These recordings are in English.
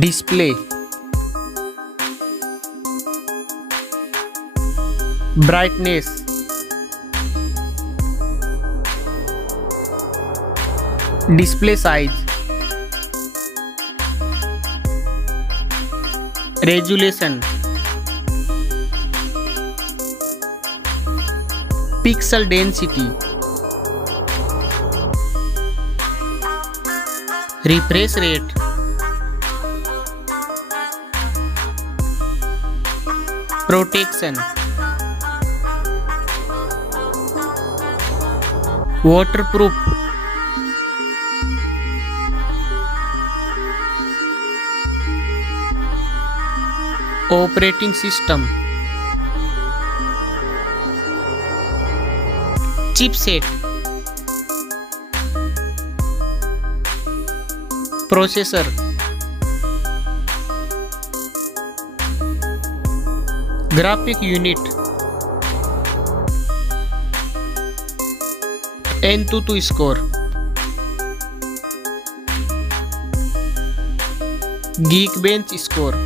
display, brightness, display size, resolution, pixel density, refresh rate, protection, waterproof, operating system, chipset, processor, graphic unit, Antutu score, Geekbench score,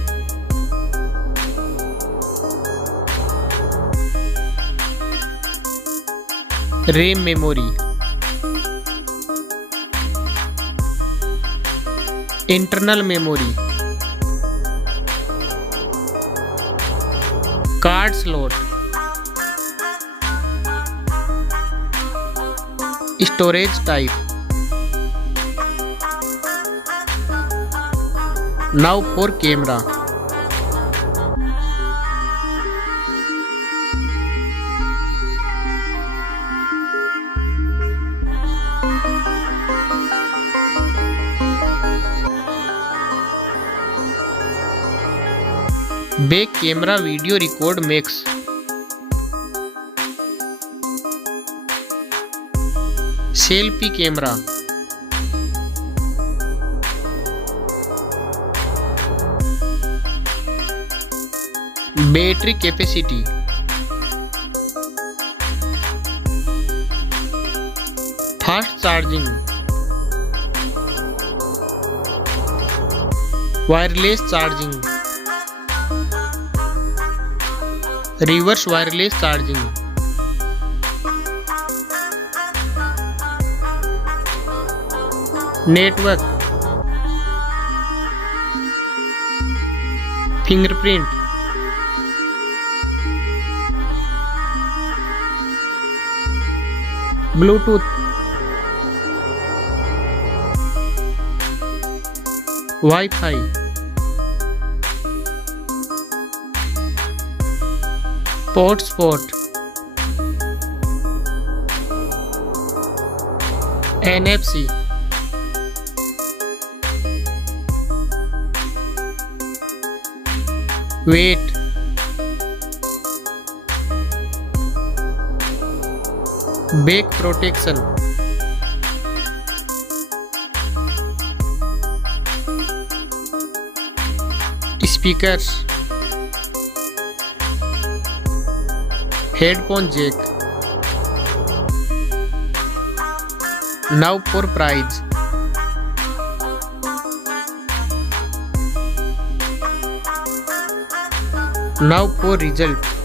RAM memory, internal memory, card slot, storage type. Now for camera. Back camera video record makes. Selfie camera, battery capacity, fast charging, wireless charging, reverse wireless charging, network, fingerprint, Bluetooth, Wi-Fi, hotspot, NFC, weight, back protection, speakers, headphone jack. Now for price. Now for result.